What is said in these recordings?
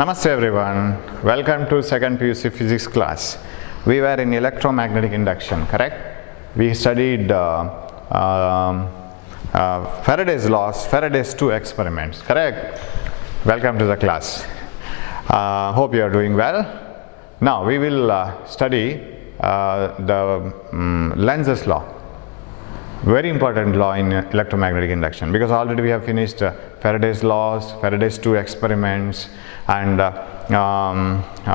Namaste everyone, welcome to second PUC physics class. We were in electromagnetic induction, correct? We studied Faraday's laws, Faraday's 2 experiments, correct? Welcome to the class. Hope you are doing well. Now we will study the Lenz's law. Very important law in electromagnetic induction, because already we have finished Faraday's laws, Faraday's 2 experiments, and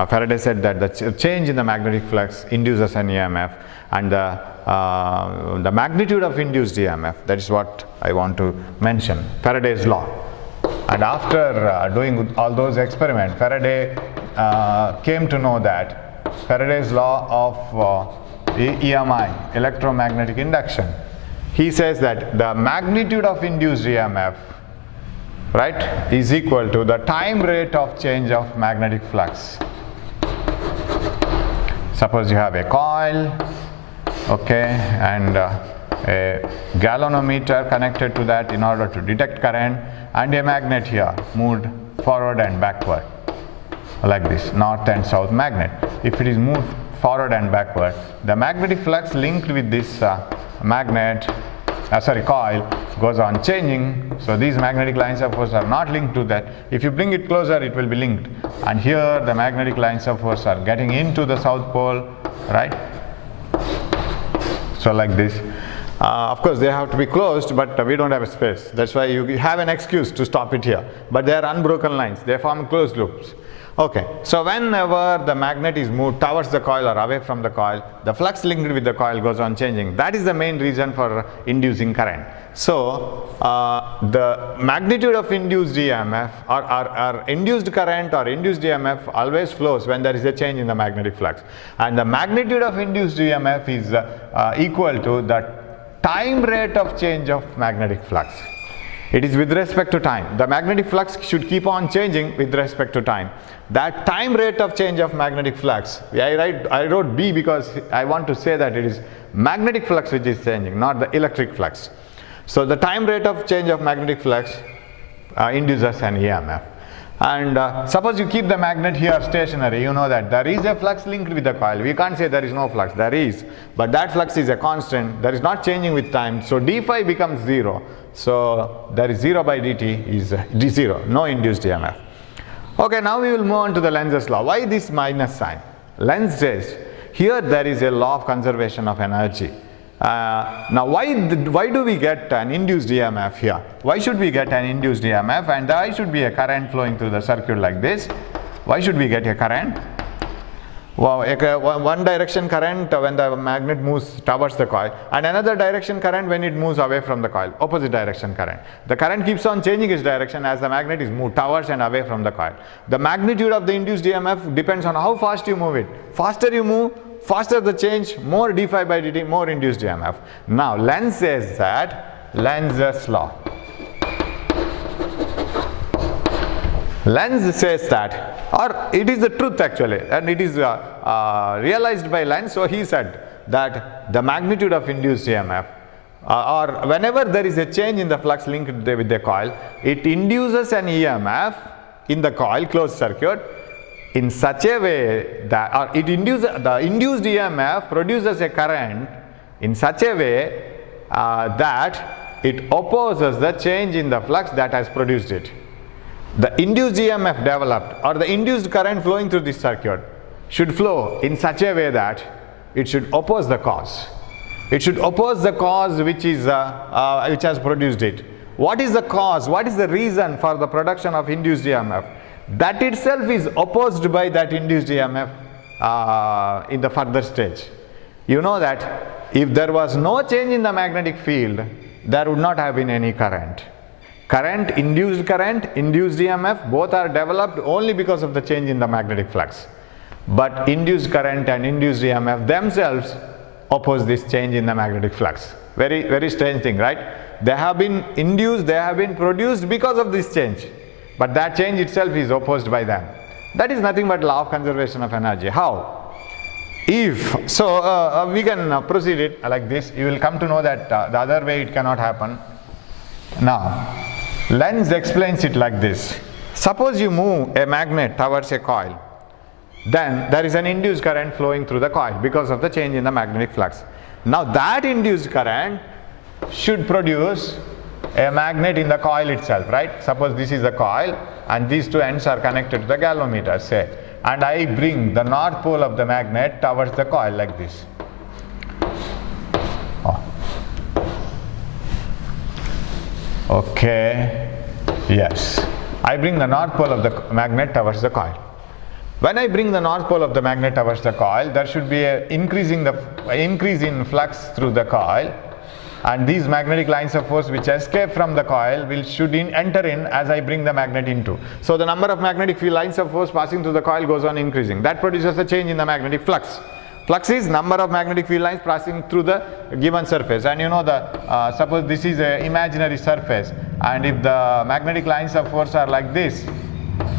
Faraday said that the change in the magnetic flux induces an EMF, and the magnitude of induced EMF, that is what I want to mention, Faraday's law. And after doing all those experiments, Faraday came to know that Faraday's law of EMI, electromagnetic induction, he says that the magnitude of induced EMF, right, is equal to the time rate of change of magnetic flux. Suppose you have a coil, okay, and a galvanometer connected to that in order to detect current, and a magnet here moved forward and backward like this, north and south magnet. If it is moved forward and backward, the magnetic flux linked with this coil goes on changing. So these magnetic lines of force are not linked to that. If you bring it closer, it will be linked, and here the magnetic lines of force are getting into the south pole, right? So like this. Of course they have to be closed, but we don't have a space. That's why you have an excuse to stop it here, but they are unbroken lines, they form closed loops. Okay, so whenever the magnet is moved towards the coil or away from the coil, the flux linked with the coil goes on changing. That is the main reason for inducing current. So the magnitude of induced EMF or induced current or induced EMF always flows when there is a change in the magnetic flux, and the magnitude of induced EMF is equal to the time rate of change of magnetic flux. It is with respect to time. The magnetic flux should keep on changing with respect to time. That time rate of change of magnetic flux, I wrote B because I want to say that it is magnetic flux which is changing, not the electric flux. So the time rate of change of magnetic flux induces an EMF. And suppose you keep the magnet here stationary, you know that there is a flux linked with the coil. We can't say there is no flux, there is, but that flux is a constant, that is not changing with time, so d phi becomes 0. So there is 0 by dt is d0, no induced EMF. Okay, now we will move on to the Lenz's law. Why this minus sign? Lenz says here there is a law of conservation of energy. Now why do we get an induced EMF here? Why should we get an induced EMF, and why should be a current flowing through the circuit like this? Why should we get a current? Well, one direction current when the magnet moves towards the coil, and another direction current when it moves away from the coil, opposite direction current. The current keeps on changing its direction as the magnet is moved towards and away from the coil. The magnitude of the induced EMF depends on how fast you move it. Faster you move, faster the change, more d phi by dt, more induced EMF. Now Lenz says that, Lenz's law. Lenz says that, or it is the truth actually, and it is realized by Lenz. So he said that the magnitude of induced EMF, or whenever there is a change in the flux linked with the coil, it induces an EMF in the coil closed circuit in such a way that, or it induces, the induced EMF produces a current in such a way that it opposes the change in the flux that has produced it. The induced EMF developed, or the induced current flowing through this circuit, should flow in such a way that it should oppose the cause. It should oppose the cause which has produced it. What is the cause? What is the reason for the production of induced EMF? That itself is opposed by that induced EMF in the further stage. You know that if there was no change in the magnetic field, there would not have been any current. Induced EMF, both are developed only because of the change in the magnetic flux. But induced current and induced EMF themselves oppose this change in the magnetic flux. Very, very strange thing, right? They have been induced, they have been produced because of this change, but that change itself is opposed by them. That is nothing but law of conservation of energy. How? If so, we can proceed it like this. You will come to know that the other way it cannot happen. Now Lenz explains it like this. Suppose you move a magnet towards a coil, then there is an induced current flowing through the coil because of the change in the magnetic flux. Now that induced current should produce a magnet in the coil itself, right? Suppose this is the coil and these two ends are connected to the galvanometer, say, and I bring the north pole of the magnet towards the coil like this. Oh. Okay, yes. I bring the north pole of the magnet towards the coil. When I bring the north pole of the magnet towards the coil, there should be an increase in flux through the coil, and these magnetic lines of force which escape from the coil should enter in as I bring the magnet into. So the number of magnetic field lines of force passing through the coil goes on increasing. That produces a change in the magnetic flux. Flux is number of magnetic field lines passing through the given surface, and you know suppose this is an imaginary surface, and if the magnetic lines of force are like this,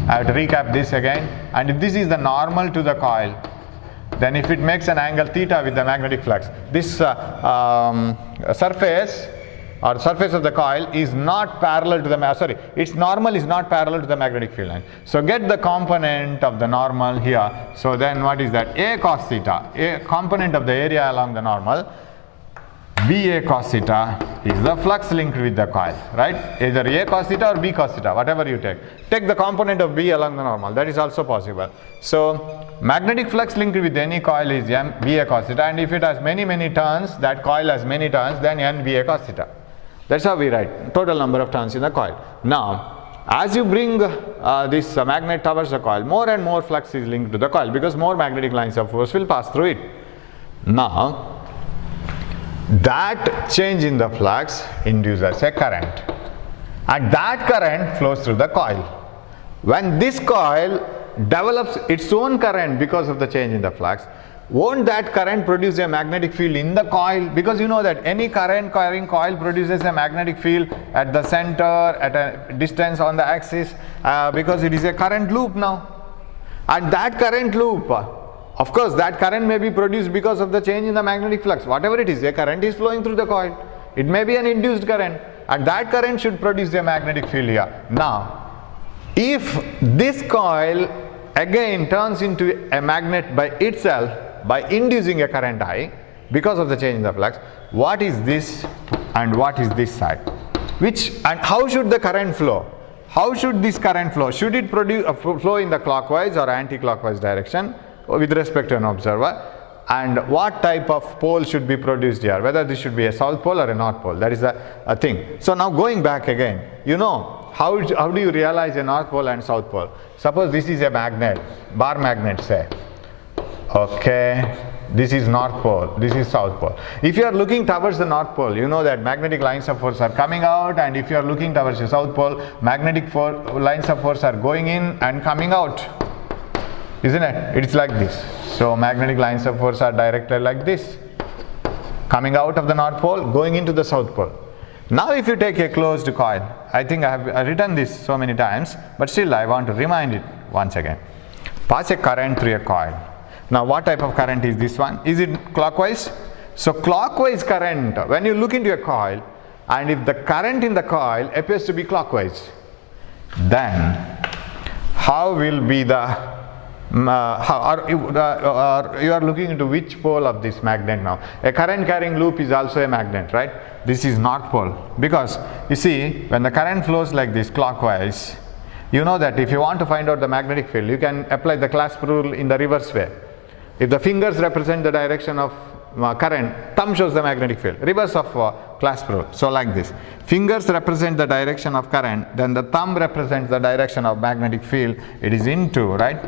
I have to recap this again, and if this is the normal to the coil, then if it makes an angle theta with the magnetic flux, this surface or surface of the coil is not parallel to the its normal is not parallel to the magnetic field line. So get the component of the normal here. So then what is that? A cos theta, a component of the area along the normal, BA cos theta is the flux linked with the coil, right? Either A cos theta or B cos theta, whatever you take. Take the component of B along the normal, that is also possible. So magnetic flux linked with any coil is BA cos theta, and if it has many turns, that coil has many turns, then NBA cos theta. That's how we write total number of turns in the coil. Now, as you bring this magnet towards the coil, more and more flux is linked to the coil because more magnetic lines of force will pass through it. Now, that change in the flux induces a current, and that current flows through the coil. When this coil develops its own current because of the change in the flux, won't that current produce a magnetic field in the coil? Because you know that any current carrying coil produces a magnetic field at the center, at a distance on the axis, because it is a current loop now. And that current loop, of course, that current may be produced because of the change in the magnetic flux. Whatever it is, a current is flowing through the coil. It may be an induced current, and that current should produce a magnetic field here. Now, if this coil again turns into a magnet by itself by inducing a current I because of the change in the flux, what is this and what is this side? And how should the current flow? How should this current flow? Should it flow in the clockwise or anti-clockwise direction with respect to an observer? And what type of pole should be produced here? Whether this should be a south pole or a north pole, that is a thing. So now going back again, you know, how do you realize a north pole and south pole? Suppose this is a magnet, bar magnet say. Okay, this is north pole, this is south pole. If you are looking towards the north pole, you know that magnetic lines of force are coming out, and if you are looking towards the south pole, magnetic lines of force are going in and coming out. Isn't it? It's like this. So magnetic lines of force are directed like this, coming out of the north pole, going into the south pole. Now if you take a closed coil, I think I have written this so many times, but still I want to remind it once again. Pass a current through a coil. Now what type of current is this one? Is it clockwise? So clockwise current, when you look into a coil, and if the current in the coil appears to be clockwise, then how will be the you are looking into which pole of this magnet now? A current carrying loop is also a magnet, right? This is north pole, because you see, when the current flows like this clockwise, you know that if you want to find out the magnetic field, you can apply the clasp rule in the reverse way. If the fingers represent the direction of current, thumb shows the magnetic field, reverse of clasp rule. So like this, fingers represent the direction of current, then the thumb represents the direction of magnetic field. It is into, right?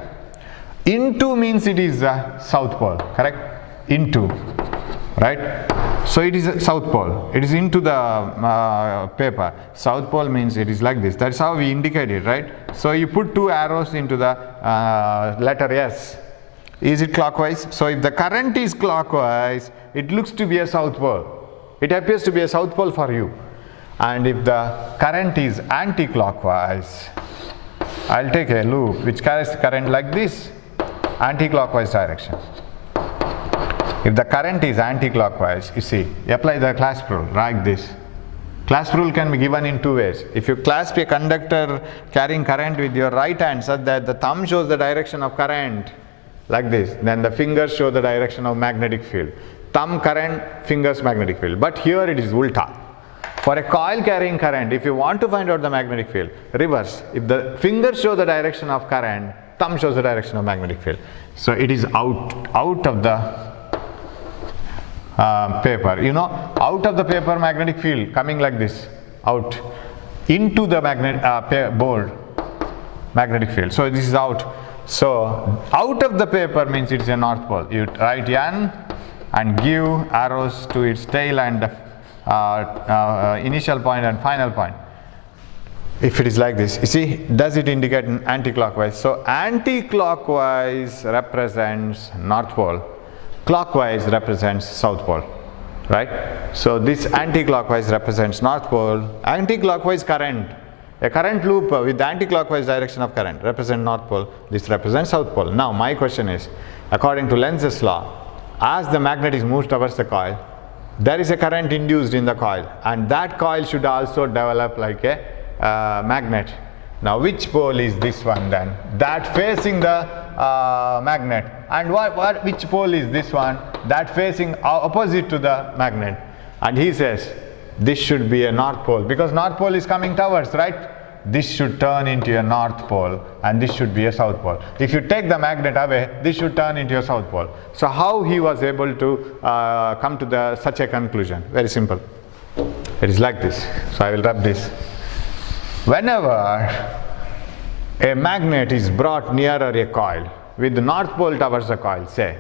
Into means it is south pole, correct? Into, right? So it is south pole, it is into the paper. South pole means it is like this. That's how we indicate it, right? So you put two arrows into the letter S. Is it clockwise? So if the current is clockwise, it looks to be a south pole. It appears to be a south pole for you. And if the current is anti-clockwise, I'll take a loop which carries current like this, anti-clockwise direction. If the current is anti-clockwise, you see, you apply the clasp rule like this. Clasp rule can be given in two ways. If you clasp a conductor carrying current with your right hand such that the thumb shows the direction of current like this, then the fingers show the direction of magnetic field. Thumb current, fingers magnetic field. But here it is ulta. For a coil carrying current, if you want to find out the magnetic field, reverse. If the fingers show the direction of current, thumb shows the direction of magnetic field. So it is out of the paper. You know, out of the paper magnetic field coming like this, out into the board magnetic field. So this is out. So out of the paper means it is a north pole. You write N and give arrows to its tail and initial point and final point. If it is like this, you see, does it indicate anti-clockwise? So anti-clockwise represents north pole, clockwise represents south pole, right? So this anti-clockwise represents north pole, anti-clockwise current, a current loop with the anti-clockwise direction of current represents north pole, this represents south pole. Now my question is, according to Lenz's law, as the magnet is moved towards the coil, there is a current induced in the coil, and that coil should also develop like a magnet. Now which pole is this one then? That facing the magnet. And which pole is this one? That facing opposite to the magnet. And he says this should be a north pole, because north pole is coming towards, right? This should turn into a north pole and this should be a south pole. If you take the magnet away, this should turn into a south pole. So how he was able to come to such a conclusion? Very simple. It is like this. So I will rub this. Whenever a magnet is brought nearer a coil with the north pole towards the coil, say,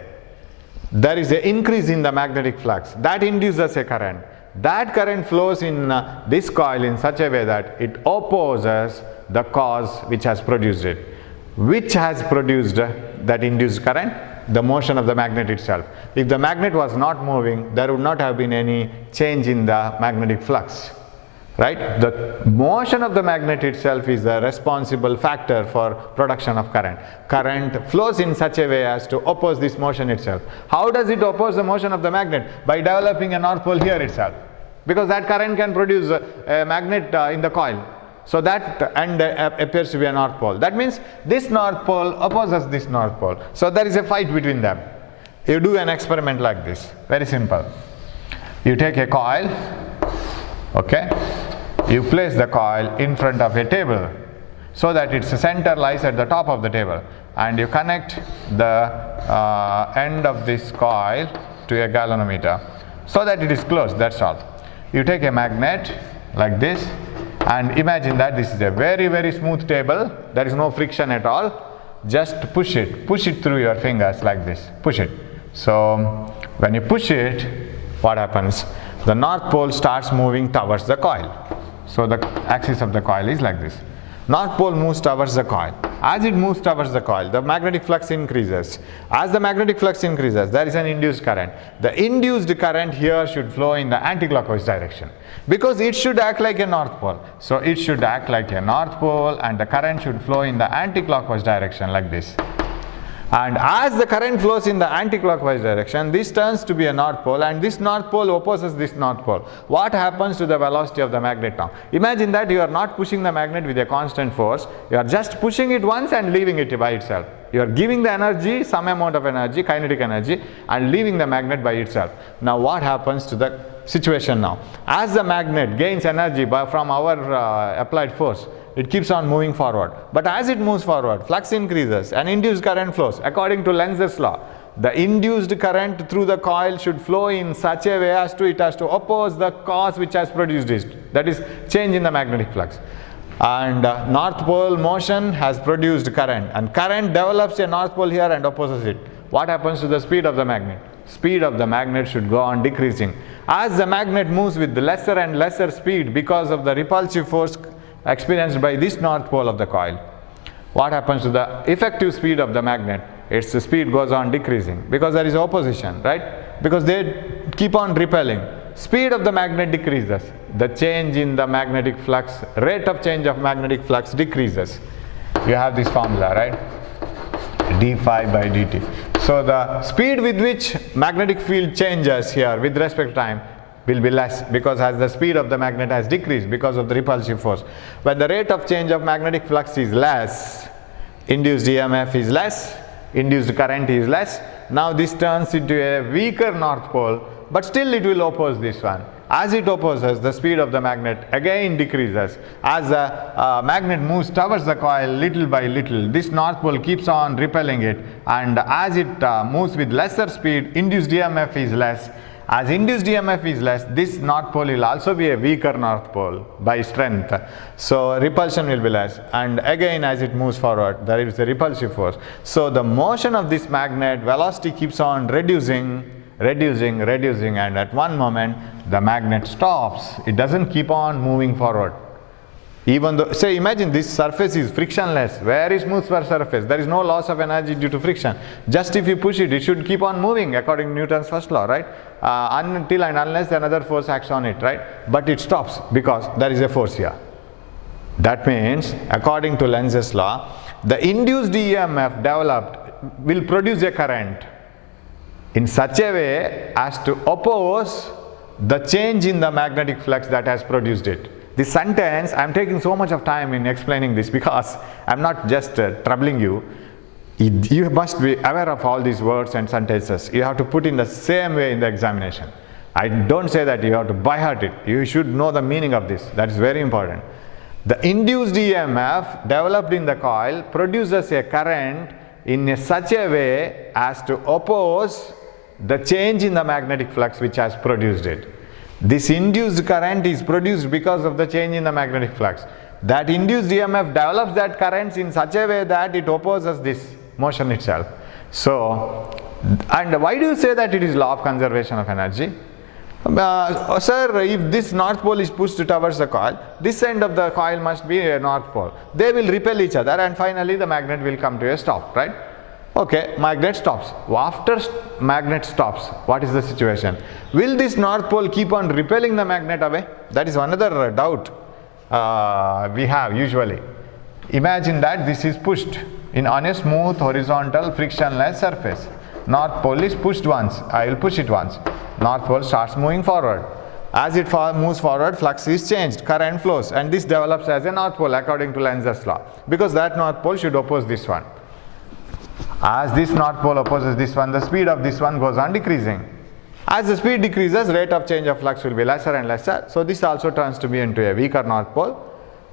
there is an increase in the magnetic flux that induces a current. That current flows in this coil in such a way that it opposes the cause which has produced it. Which has produced that induced current? The motion of the magnet itself. If the magnet was not moving, there would not have been any change in the magnetic flux. Right? The motion of the magnet itself is the responsible factor for production of current. Current flows in such a way as to oppose this motion itself. How does it oppose the motion of the magnet? By developing a north pole here itself. Because that current can produce a magnet in the coil. So that end appears to be a north pole. That means this north pole opposes this north pole. So there is a fight between them. You do an experiment like this. Very simple. You take a coil. Okay, you place the coil in front of a table so that its center lies at the top of the table, and you connect the end of this coil to a galvanometer so that it is closed. That's all. You take a magnet like this and imagine that this is a very smooth table. There is no friction at all. Just push it through your fingers like this. Push it. So when you push it, what happens? The north pole starts moving towards the coil. So the axis of the coil is like this. North pole moves towards the coil. As it moves towards the coil, the magnetic flux increases. As the magnetic flux increases, there is an induced current. The induced current here should flow in the anti-clockwise direction, because it should act like a north pole. So it should act like a north pole, and the current should flow in the anti-clockwise direction like this. And as the current flows in the anti-clockwise direction, this turns to be a north pole, and this north pole opposes this north pole. What happens to the velocity of the magnet now? Imagine that you are not pushing the magnet with a constant force. You are just pushing it once and leaving it by itself. You are giving the energy, some amount of energy, kinetic energy, and leaving the magnet by itself. Now what happens to the situation now? As the magnet gains energy from our applied force, it keeps on moving forward. But as it moves forward, flux increases and induced current flows. According to Lenz's law, the induced current through the coil should flow in such a way as to it has to oppose the cause which has produced it. That is change in the magnetic flux. And north pole motion has produced current, and current develops a north pole here and opposes it. What happens to the speed of the magnet? Speed of the magnet should go on decreasing. As the magnet moves with lesser and lesser speed because of the repulsive force experienced by this north pole of the coil, what happens to the effective speed of the magnet? Its speed goes on decreasing because there is opposition, right? Because they keep on repelling. Speed of the magnet decreases. The change in the magnetic flux, rate of change of magnetic flux decreases. You have this formula, right? d phi by dt. So the speed with which magnetic field changes here with respect to time will be less, because as the speed of the magnet has decreased because of the repulsive force. When the rate of change of magnetic flux is less, induced EMF is less, induced current is less. Now this turns into a weaker north pole, but still it will oppose this one. As it opposes, the speed of the magnet again decreases. As the magnet moves towards the coil little by little, this north pole keeps on repelling it, and as it moves with lesser speed, induced EMF is less. As induced EMF is less, this north pole will also be a weaker north pole by strength. So repulsion will be less, and again as it moves forward, there is a repulsive force. So the motion of this magnet, velocity keeps on reducing, and at one moment the magnet stops. It doesn't keep on moving forward. Even though, say, imagine this surface is frictionless, very smooth surface, there is no loss of energy due to friction. Just if you push it, it should keep on moving according to Newton's first law, right? Until and unless another force acts on it, right? But it stops because there is a force here. That means, according to Lenz's law, the induced EMF developed will produce a current in such a way as to oppose the change in the magnetic flux that has produced it. This sentence, I am taking so much of time in explaining this because I am not just troubling you. You must be aware of all these words and sentences. You have to put in the same way in the examination. I don't say that you have to by heart it. You should know the meaning of this. That is very important. The induced EMF developed in the coil produces a current in such a way as to oppose the change in the magnetic flux which has produced it. This induced current is produced because of the change in the magnetic flux. That induced EMF develops that current in such a way that it opposes this motion itself. So, and why do you say that it is law of conservation of energy? Sir, if this north pole is pushed towards the coil, this end of the coil must be a north pole. They will repel each other and finally the magnet will come to a stop, right? Okay, magnet stops. After magnet stops, what is the situation? Will this north pole keep on repelling the magnet away? That is another doubt we have usually. Imagine that this is pushed on a smooth, horizontal, frictionless surface. North pole is pushed once. I will push it once. North pole starts moving forward. As it moves forward, flux is changed, current flows, and this develops as a north pole according to Lenz's law, because that north pole should oppose this one. As this north pole opposes this one, the speed of this one goes on decreasing. As the speed decreases, rate of change of flux will be lesser and lesser. So this also turns to be into a weaker north pole.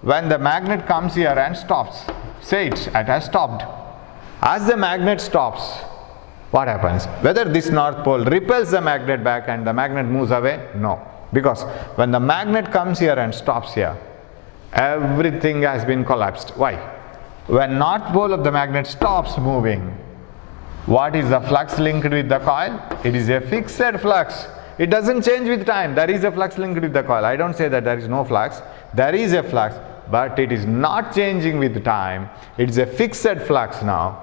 When the magnet comes here and stops, say it has stopped. As the magnet stops, what happens? Whether this north pole repels the magnet back and the magnet moves away? No. Because when the magnet comes here and stops here, everything has been collapsed. Why? When north pole of the magnet stops moving, what is the flux linked with the coil? It is a fixed flux. It doesn't change with time. There is a flux linked with the coil. I don't say that there is no flux. There is a flux, but it is not changing with time. It is a fixed flux now.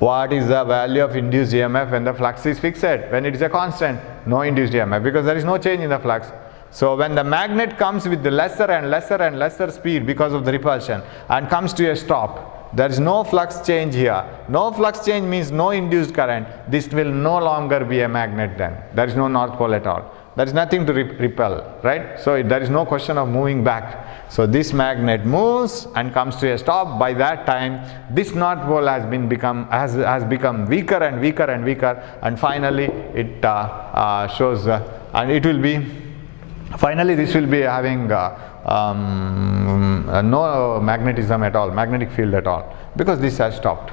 What is the value of induced EMF when the flux is fixed? When it is a constant, no induced EMF, because there is no change in the flux. So when the magnet comes with the lesser and lesser speed because of the repulsion and comes to a stop, there is no flux change here. No flux change means no induced current. This will no longer be a magnet then. There is no north pole at all. There is nothing to repel, right? So there is no question of moving back. So this magnet moves and comes to a stop. By that time, this north pole has become weaker and weaker, and finally it shows, and it will be. Finally, this will be having no magnetism at all, magnetic field at all, because this has stopped.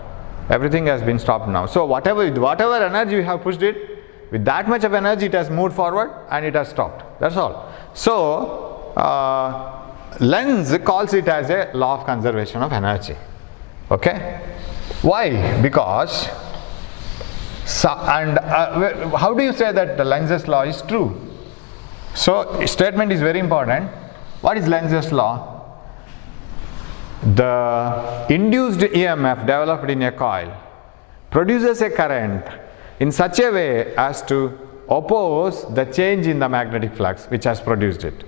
Everything has been stopped now. So whatever energy you have pushed it, with that much of energy it has moved forward and it has stopped. That's all. So Lenz calls it as a law of conservation of energy. Okay? Why? Because, how do you say that the Lenz's law is true? So statement is very important. What is Lenz's law? The induced EMF developed in a coil produces a current in such a way as to oppose the change in the magnetic flux which has produced it.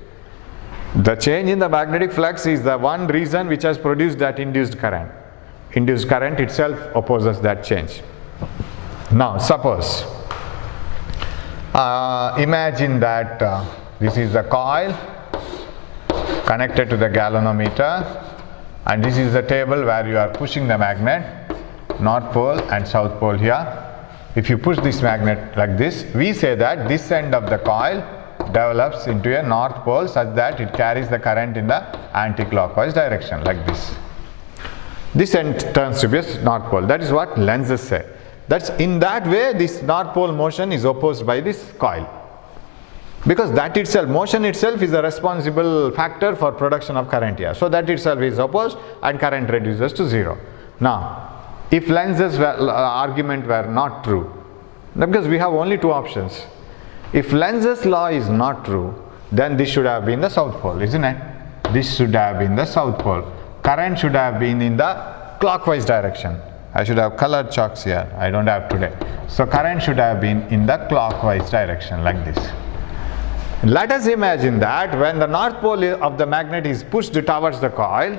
The change in the magnetic flux is the one reason which has produced that induced current. Induced current itself opposes that change. Now suppose, imagine that This is the coil connected to the galvanometer, and this is the table where you are pushing the magnet, north pole and south pole here. If you push this magnet like this, we say that this end of the coil develops into a north pole such that it carries the current in the anti-clockwise direction like this. This end turns to be a north pole. That is what lenses say. That's in that way this north pole motion is opposed by this coil. Because that itself, motion itself is a responsible factor for production of current here. So that itself is opposed and current reduces to 0. Now, if Lenz's argument were not true, because we have only two options. If Lenz's law is not true, then this should have been the south pole, isn't it? This should have been the south pole. Current should have been in the clockwise direction. I should have colored chalks here. I don't have today. So current should have been in the clockwise direction like this. Let us imagine that when the north pole of the magnet is pushed towards the coil,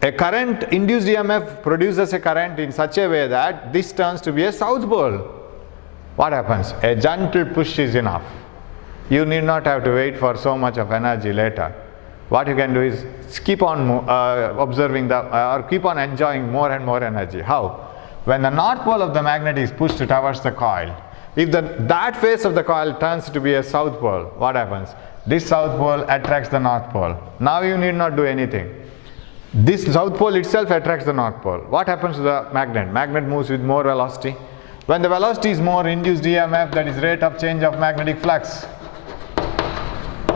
a current, induced EMF produces a current in such a way that this turns to be a south pole. What happens? A gentle push is enough. You need not have to wait for so much of energy later. What you can do is keep on observing or keep on enjoying more and more energy. How? When the north pole of the magnet is pushed towards the coil, if that face of the coil turns to be a south pole, what happens? This south pole attracts the north pole. Now you need not do anything. This south pole itself attracts the north pole. What happens to the magnet? Magnet moves with more velocity. When the velocity is more, induced EMF, that is rate of change of magnetic flux,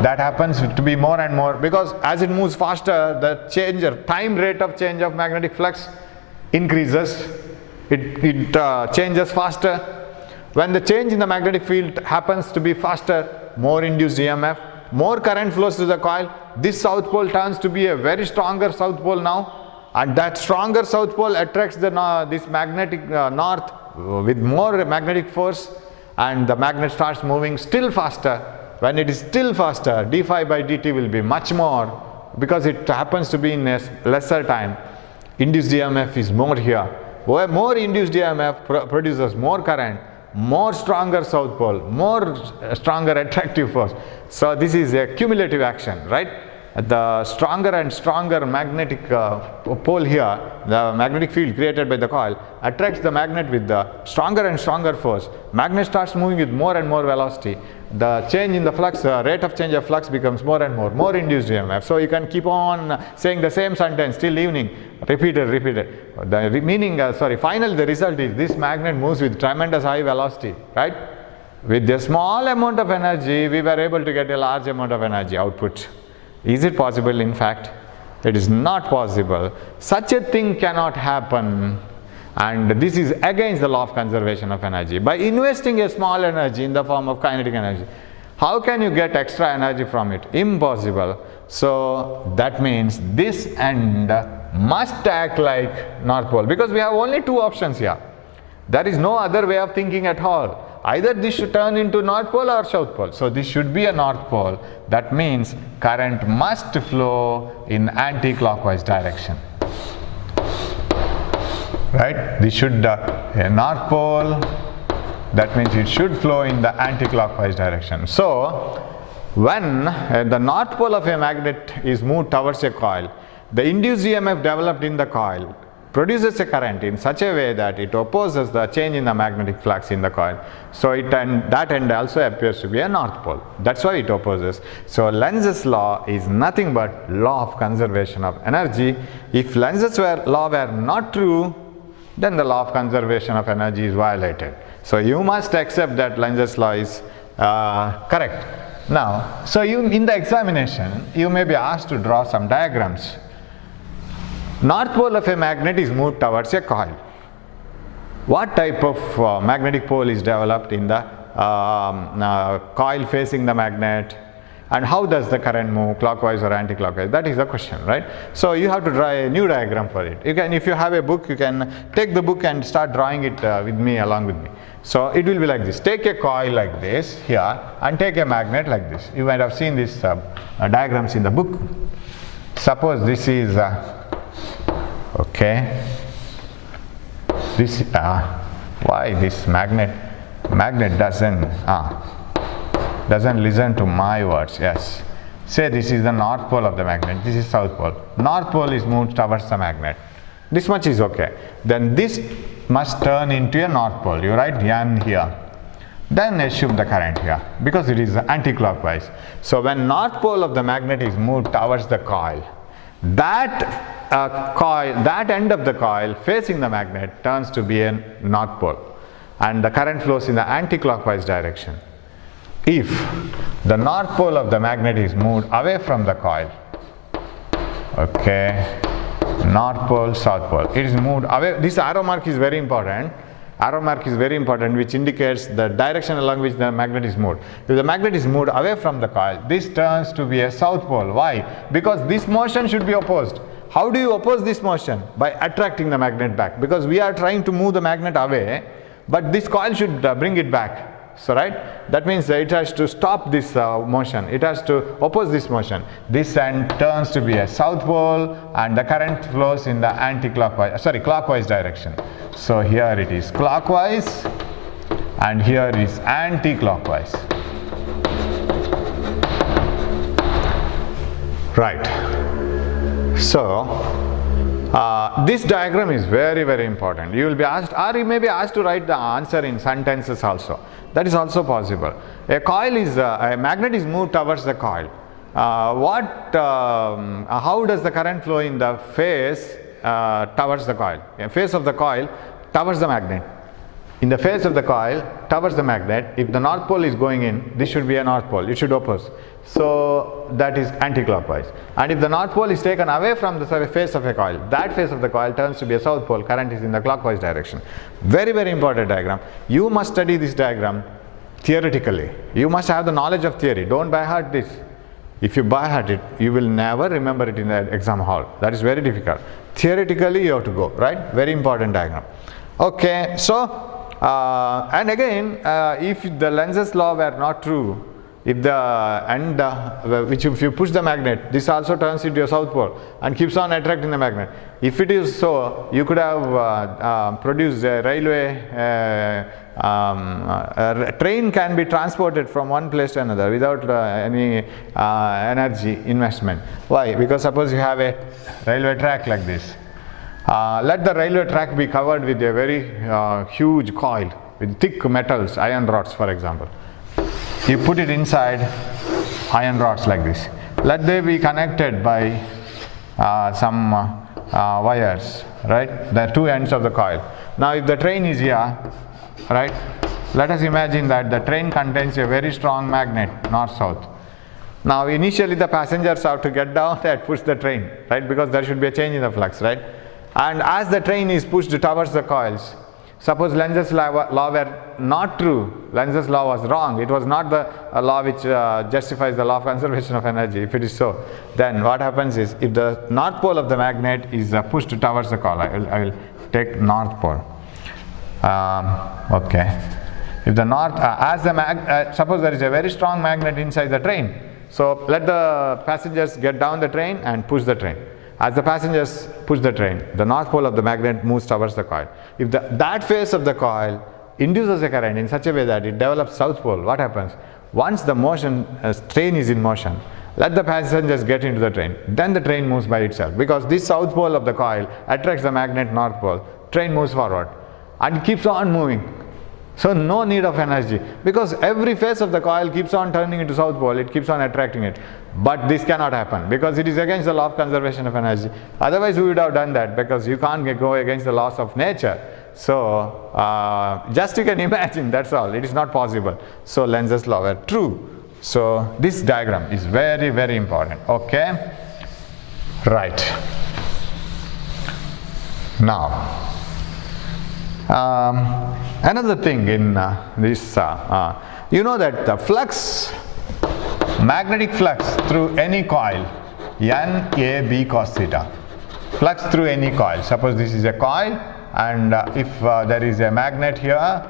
that happens to be more and more, because as it moves faster, the time rate of change of magnetic flux increases. It changes faster. When the change in the magnetic field happens to be faster, more induced EMF, more current flows to the coil. This south pole turns to be a very stronger south pole now, and that stronger south pole attracts this magnetic north with more magnetic force, and the magnet starts moving still faster. When it is still faster, d phi by dt will be much more, because it happens to be in a lesser time. Induced EMF is more here. Where more induced EMF produces more current, more stronger south pole, more stronger attractive force. So this is a cumulative action, right? The stronger and stronger magnetic pole here, the magnetic field created by the coil, attracts the magnet with the stronger and stronger force. Magnet starts moving with more and more velocity. The change in the flux, rate of change of flux becomes more and more induced EMF. So you can keep on saying the same sentence till evening, repeated. The meaning, finally the result is this magnet moves with tremendous high velocity, right? With a small amount of energy, we were able to get a large amount of energy output. Is it possible? In fact, it is not possible. Such a thing cannot happen, and this is against the law of conservation of energy. By investing a small energy in the form of kinetic energy, how can you get extra energy from it? Impossible. So that means this end must act like north pole, because we have only two options here. There is no other way of thinking at all. Either this should turn into north pole or south pole. So this should be a north pole. That means current must flow in anti-clockwise direction. Right? This should a north pole. That means it should flow in the anti-clockwise direction. So when the north pole of a magnet is moved towards a coil, the induced EMF developed in the coil produces a current in such a way that it opposes the change in the magnetic flux in the coil. So that end also appears to be a north pole. That's why it opposes. So Lenz's law is nothing but law of conservation of energy. If Lenz's law were not true, then the law of conservation of energy is violated. So you must accept that Lenz's law is correct. Now, so in the examination, you may be asked to draw some diagrams. North pole of a magnet is moved towards a coil. What type of magnetic pole is developed in the coil facing the magnet, and how does the current move, clockwise or anti-clockwise? That is the question, right? So you have to draw a new diagram for it. You can, if you have a book, you can take the book and start drawing it along with me. So it will be like this. Take a coil like this here and take a magnet like this. You might have seen these diagrams in the book. Suppose this is okay. This why this magnet doesn't doesn't listen to my words. Yes. Say this is the north pole of the magnet, this is south pole. North pole is moved towards the magnet. This much is okay. Then this must turn into a north pole. You write N here. Then assume the current here because it is anti-clockwise. So when north pole of the magnet is moved towards the coil, that end of the coil facing the magnet turns to be a north pole, and the current flows in the anti-clockwise direction. If the north pole of the magnet is moved away from the coil, okay, north pole, south pole, it is moved away. This arrow mark is very important. Arrow mark is very important, which indicates the direction along which the magnet is moved. If the magnet is moved away from the coil, this turns to be a south pole. Why? Because this motion should be opposed. How do you oppose this motion? By attracting the magnet back, because we are trying to move the magnet away, but this coil should bring it back. So right, that means it has to stop this motion, it has to oppose this motion. This end turns to be a south pole, and the current flows in the clockwise direction. So here it is clockwise, and here is anti-clockwise. Right. So this diagram is very, very important. You will be asked, or you may be asked to write the answer in sentences also. That is also possible. A magnet is moved towards the coil. How does the current flow in the phase towards the coil? A phase of the coil towards the magnet. In the phase of the coil towards the magnet, if the north pole is going in, this should be a north pole, it should oppose. So that is anti-clockwise. And if the north pole is taken away from the face of a coil, that face of the coil turns to be a south pole, current is in the clockwise direction. Very, very important diagram. You must study this diagram theoretically. You must have the knowledge of theory. Don't by heart this. If you by heart it, you will never remember it in the exam hall. That is very difficult. Theoretically you have to go, right? Very important diagram. Okay, so and again, if the Lenz's law were not true, if the end if you push the magnet, this also turns into a south pole and keeps on attracting the magnet. If it is so, you could have produced a railway, a train can be transported from one place to another without any energy investment. Why? Because suppose you have a railway track like this. Let the railway track be covered with a very huge coil with thick metals, iron rods for example. You put it inside iron rods like this. Let they be connected by some wires, right? The two ends of the coil. Now if the train is here, right? Let us imagine that the train contains a very strong magnet, north-south. Now initially the passengers have to get down and push the train, right? Because there should be a change in the flux, right? And as the train is pushed towards the coils, suppose Lenz's law were not true, Lenz's law was wrong, it was not the law which justifies the law of conservation of energy. If it is so, then what happens is, if the north pole of the magnet is pushed towards the coil, I will take north pole. Okay. If the north, suppose there is a very strong magnet inside the train, so let the passengers get down the train and push the train. As the passengers push the train, the north pole of the magnet moves towards the coil. If that face of the coil induces a current in such a way that it develops south pole, what happens? Once the train is in motion, let the passengers get into the train. Then the train moves by itself, because this south pole of the coil attracts the magnet north pole. Train moves forward and keeps on moving. So no need of energy, because every face of the coil keeps on turning into south pole, it keeps on attracting it. But this cannot happen, because it is against the law of conservation of energy. Otherwise we would have done that, because you can't go against the laws of nature. So just you can imagine, that's all. It is not possible. So Lenz's law were true. So this diagram is very, very important. Okay? Right. Now, another thing in this, you know that the flux, magnetic flux through any coil, NAB cos theta, flux through any coil. Suppose this is a coil, and if there is a magnet here,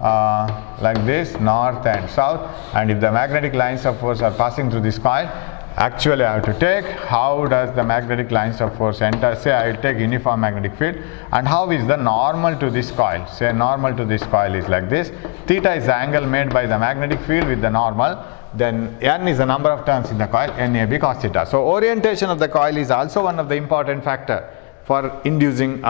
like this, north and south, and if the magnetic lines of force are passing through this coil, Actually I have to take how does the magnetic lines of force enter. Say I will take uniform magnetic field, and how is the normal to this coil. Say normal to this coil is like this. Theta is the angle made by the magnetic field with the normal. Then N is the number of turns in the coil, NAB cos theta. So orientation of the coil is also one of the important factor for inducing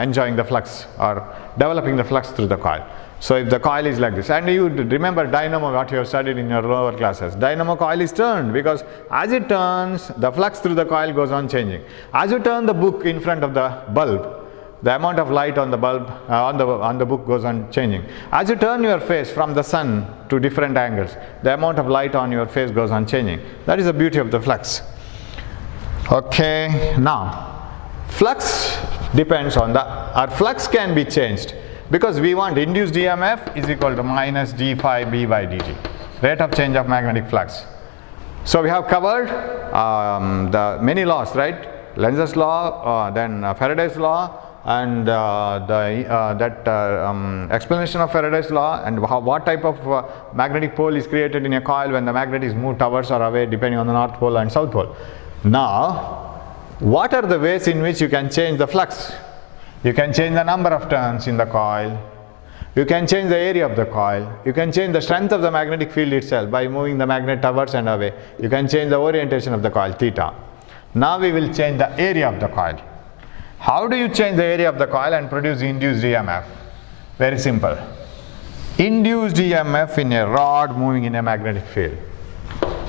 enjoying the flux or developing the flux through the coil. So if the coil is like this, and you remember dynamo, what you have studied in your lower classes, dynamo coil is turned because as it turns, the flux through the coil goes on changing. As you turn the book in front of the bulb, the amount of light on the bulb on the book goes on changing. As you turn your face from the sun to different angles, the amount of light on your face goes on changing. That is the beauty of the flux. Okay, now flux depends on our flux can be changed because we want induced EMF is equal to minus d phi b by dt, rate of change of magnetic flux. So we have covered the many laws, right? Lenz's law, then Faraday's law, and explanation of Faraday's law, and what type of magnetic pole is created in a coil when the magnet is moved towards or away depending on the north pole and south pole. Now, what are the ways in which you can change the flux? You can change the number of turns in the coil, you can change the area of the coil, you can change the strength of the magnetic field itself by moving the magnet towards and away, you can change the orientation of the coil, theta. Now we will change the area of the coil. How do you change the area of the coil and produce induced EMF? Very simple. Induced EMF in a rod moving in a magnetic field.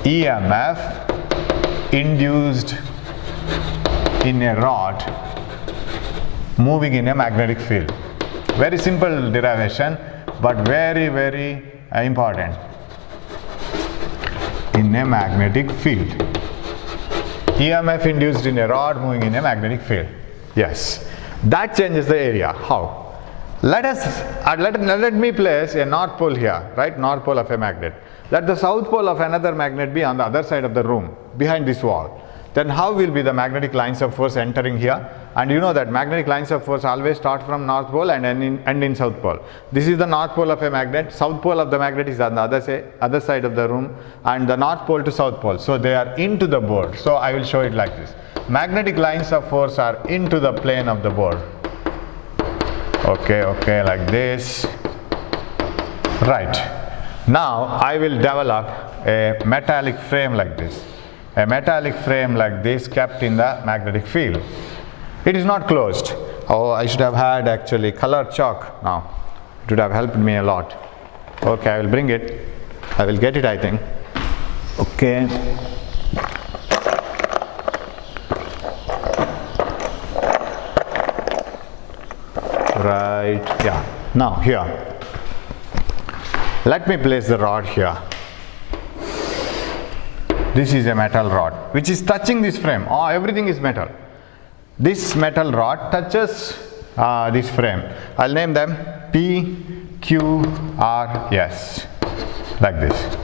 EMF induced in a rod moving in a magnetic field. Very simple derivation, but very, very important. In a magnetic field. EMF induced in a rod moving in a magnetic field. Yes, that changes the area. How? Let me place a north pole here, right? North pole of a magnet. Let the south pole of another magnet be on the other side of the room, behind this wall. Then how will be the magnetic lines of force entering here? And you know that magnetic lines of force always start from north pole and end in south pole. This is the north pole of a magnet. South pole of the magnet is on the other side of the room, and the north pole to south pole. So they are into the board. So I will show it like this. Magnetic lines of force are into the plane of the board. Okay, like this. Right. Now I will develop a metallic frame like this. A metallic frame like this kept in the magnetic field. It is not closed. Oh, I should have had actually color chalk now. It would have helped me a lot. Okay, I will bring it. I will get it, I think. Okay. Right, yeah. Now here. Let me place the rod here. This is a metal rod which is touching this frame. Oh, everything is metal. This metal rod touches this frame. I'll name them P, Q, R, S, like this.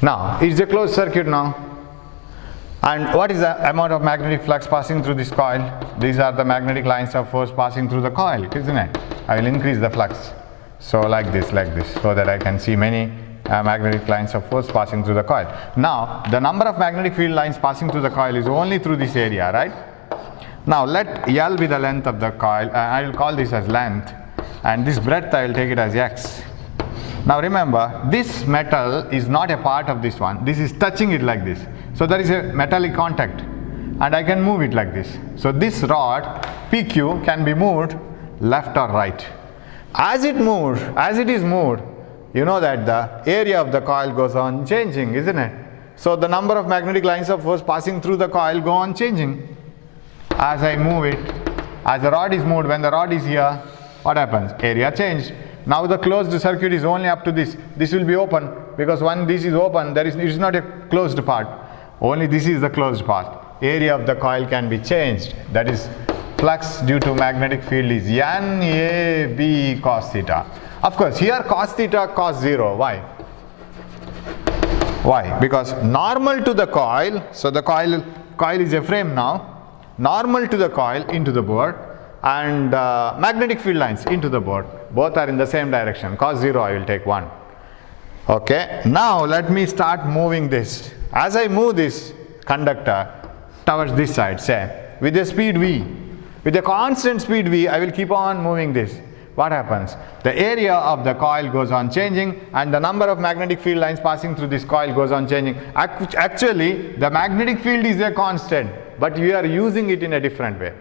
Now, it's a closed circuit now. And what is the amount of magnetic flux passing through this coil? These are the magnetic lines of force passing through the coil, isn't it? I will increase the flux. So like this, so that I can see many magnetic lines of force passing through the coil. Now, the number of magnetic field lines passing through the coil is only through this area, right? Now, let L be the length of the coil. I will call this as length, and this breadth I will take it as X. Now remember, this metal is not a part of this one. This is touching it like this. So there is a metallic contact, and I can move it like this. So this rod PQ can be moved left or right. As it is moved, you know that the area of the coil goes on changing, isn't it? So the number of magnetic lines of force passing through the coil go on changing. As I move it, as the rod is moved, when the rod is here, what happens? Area changed. Now the closed circuit is only up to this. This will be open, because when this is open, it is not a closed part. Only this is the closed part. Area of the coil can be changed. That is, flux due to magnetic field is NAB cos theta. Of course, here cos theta cos 0. Why? Why? Because normal to the coil, so the coil is a frame now, normal to the coil into the board, and magnetic field lines into the board. Both are in the same direction. Cos 0 I will take 1. Okay, now let me start moving this. As I move this conductor towards this side, say, with a speed v, with a constant speed v, I will keep on moving this. What happens? The area of the coil goes on changing, and the number of magnetic field lines passing through this coil goes on changing. Actually, the magnetic field is a constant, but we are using it in a different way.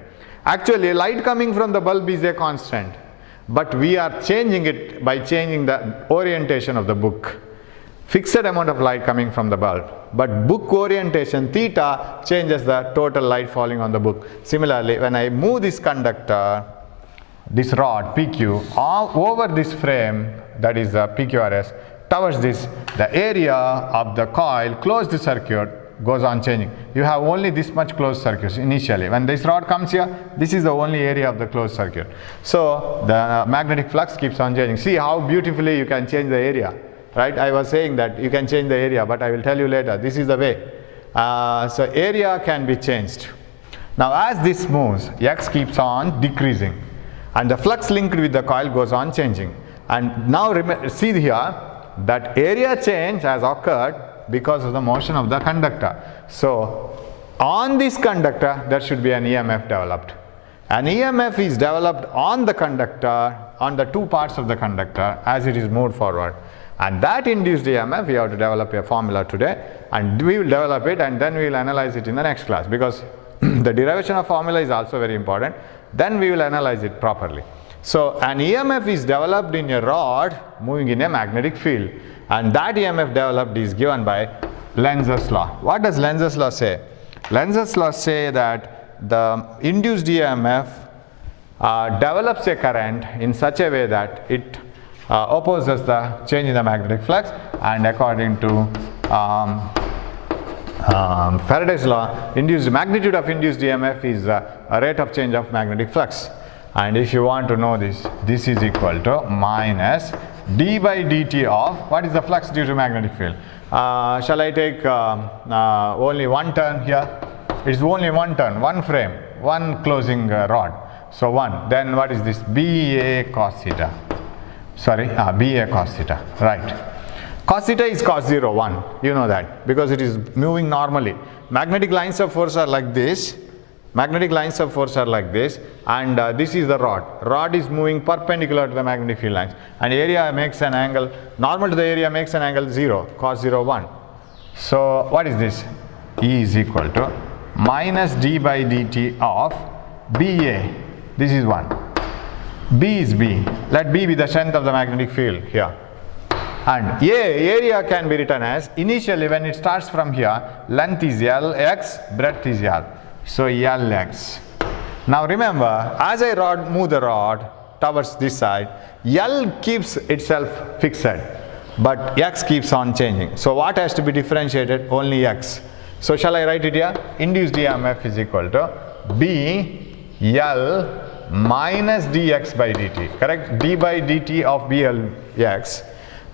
Actually, light coming from the bulb is a constant, but we are changing it by changing the orientation of the book. Fixed amount of light coming from the bulb, but book orientation theta changes the total light falling on the book. Similarly, when I move this conductor, this rod PQ over this frame, that is the PQRS, towards this, the area of the coil closed circuit goes on changing. You have only this much closed circuit initially. When this rod comes here, this is the only area of the closed circuit. So the magnetic flux keeps on changing. See how beautifully you can change the area, right? I was saying that you can change the area, but I will tell you later. This is the way. So area can be changed. Now as this moves, X keeps on decreasing, and the flux linked with the coil goes on changing. And now see here that area change has occurred because of the motion of the conductor. So on this conductor there should be an EMF developed. An EMF is developed on the conductor, on the two parts of the conductor as it is moved forward. And that induced EMF, we have to develop a formula today, and we will develop it and then we will analyze it in the next class, because the derivation of formula is also very important. Then we will analyze it properly. So an EMF is developed in a rod moving in a magnetic field, and that EMF developed is given by Lenz's law. What does Lenz's law say? Lenz's law say that the induced EMF develops a current in such a way that it opposes the change in the magnetic flux, and according to Faraday's law, magnitude of induced EMF is a rate of change of magnetic flux. And if you want to know this, this is equal to minus d by dt of, what is the flux due to magnetic field? Shall I take only one turn here? It is only one turn, one frame, one closing rod. So 1. Then what is this? BA cos theta. Sorry, BA cos theta. Right. Cos theta is cos 0, 1. You know that because it is moving normally. Magnetic lines of force are like this. Magnetic lines of force are like this, and this is the rod. Rod is moving perpendicular to the magnetic field lines, and area makes an angle, normal to the area makes an angle 0, cos 0, 1. So what is this? E is equal to minus d by dt of BA. This is 1. B is B. Let B be the strength of the magnetic field here. And area can be written as, initially when it starts from here, length is L, X, breadth is L. So Lx. Now remember, as I move the rod towards this side, L keeps itself fixed, but X keeps on changing. So what has to be differentiated? Only X. So shall I write it here? Induced EMF is equal to B L minus dx by dt. Correct? D by dt of BLX.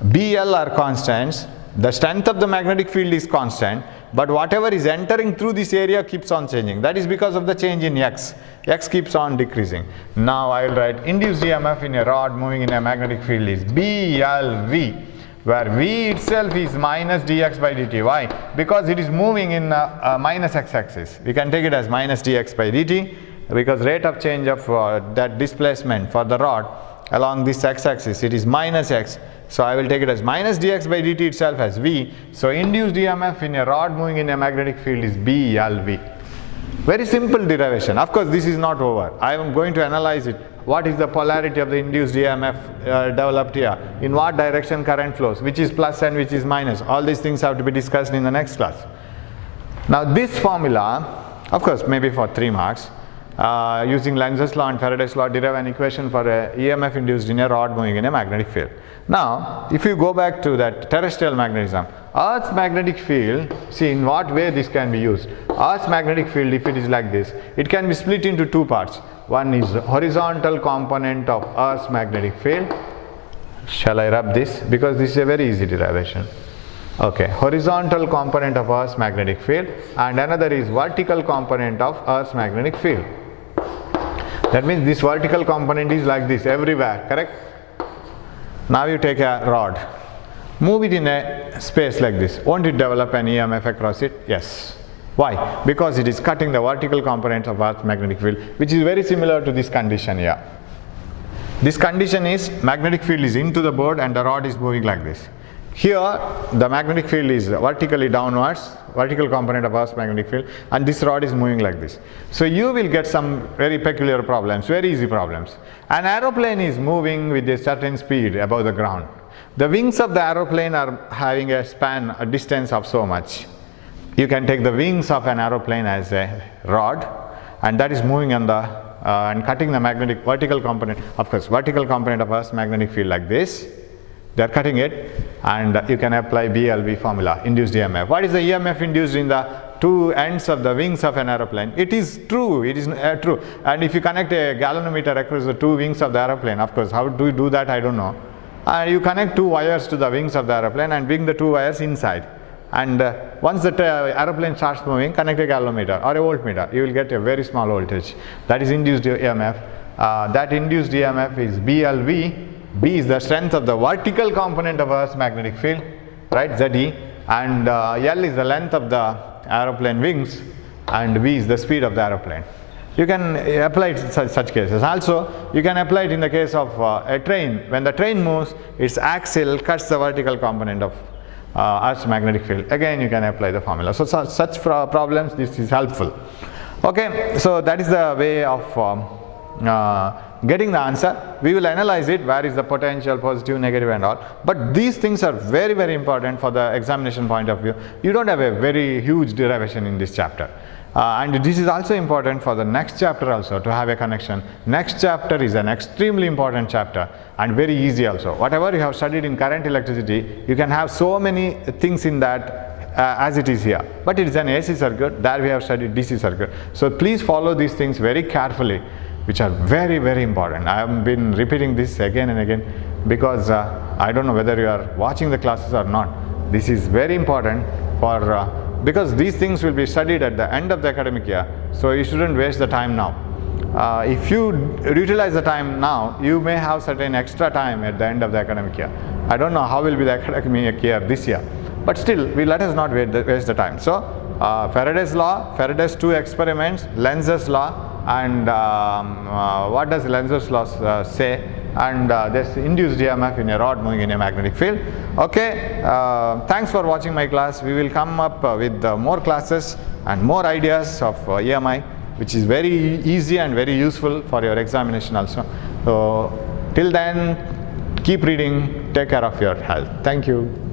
BL are constants. The strength of the magnetic field is constant, but whatever is entering through this area keeps on changing. That is because of the change in X. X keeps on decreasing. Now I will write induced EMF in a rod moving in a magnetic field is BLV, where V itself is minus dx by dt. Why? Because it is moving in minus x-axis. We can take it as minus dx by dt, because rate of change of that displacement for the rod along this x-axis, it is minus x. So I will take it as minus dx by dt itself as V. So induced EMF in a rod moving in a magnetic field is BLV. Very simple derivation. Of course, this is not over. I am going to analyze it. What is the polarity of the induced EMF developed here? In what direction current flows? Which is plus and which is minus? All these things have to be discussed in the next class. Now this formula, of course, maybe for 3 marks. Using Lenz's law and Faraday's law, derive an equation for a EMF induced in a rod moving in a magnetic field. Now, if you go back to that terrestrial magnetism, Earth's magnetic field, see in what way this can be used. Earth's magnetic field, if it is like this, it can be split into 2 parts. One is horizontal component of Earth's magnetic field. Shall I rub this? Because this is a very easy derivation. Okay, horizontal component of Earth's magnetic field, and another is vertical component of Earth's magnetic field. That means this vertical component is like this everywhere, correct? Now you take a rod. move it in a space like this, won't it develop an EMF across it? Yes. Why? Because it is cutting the vertical components of Earth's magnetic field, which is very similar to this condition here. This condition is magnetic field is into the board and the rod is moving like this. Here the magnetic field is vertically downwards, vertical component of Earth's magnetic field, and this rod is moving like this. So you will get some very peculiar problems, very easy problems. An aeroplane is moving with a certain speed above the ground. The wings of the aeroplane are having a span, a distance of so much. You can take the wings of an aeroplane as a rod, and that is moving on the and cutting the magnetic vertical component, of course, vertical component of Earth's magnetic field like this. They are cutting it, and you can apply BLV formula, induced EMF. What is the EMF induced in the two ends of the wings of an aeroplane? It is true, it is true. And if you connect a galvanometer across the two wings of the aeroplane, of course, how do you do that? I don't know. You connect two wires to the wings of the aeroplane and bring the two wires inside. And once the aeroplane starts moving, connect a galvanometer or a voltmeter, you will get a very small voltage. That is induced EMF. That induced EMF is BLV. B is the strength of the vertical component of Earth's magnetic field, right, ZE, and L is the length of the aeroplane wings, and V is the speed of the aeroplane. You can apply it in such cases. Also, you can apply it in the case of a train. When the train moves, its axle cuts the vertical component of Earth's magnetic field. Again, you can apply the formula. So such problems, this is helpful. Okay, so that is the way of getting the answer. We will analyze it, where is the potential, positive, negative and all. But these things are very, very important for the examination point of view. You don't have a very huge derivation in this chapter. And this is also important for the next chapter also, to have a connection. Next chapter is an extremely important chapter and very easy also. Whatever you have studied in current electricity, you can have so many things in that as it is here. But it is an AC circuit, there we have studied DC circuit. So please follow these things very carefully, which are very, very important. I have been repeating this again and again because I don't know whether you are watching the classes or not. This is very important for because these things will be studied at the end of the academic year, so you shouldn't waste the time now. If you utilize the time now, you may have certain extra time at the end of the academic year. I don't know how will be the academic year this year, but still, let us not waste the time. So, Faraday's law, Faraday's two experiments, Lenz's law, and what does Lenz's law say? And this induced EMF in a rod moving in a magnetic field. Okay, thanks for watching my class. We will come up with more classes and more ideas of EMI, which is very easy and very useful for your examination also. So till then, keep reading, take care of your health. Thank you.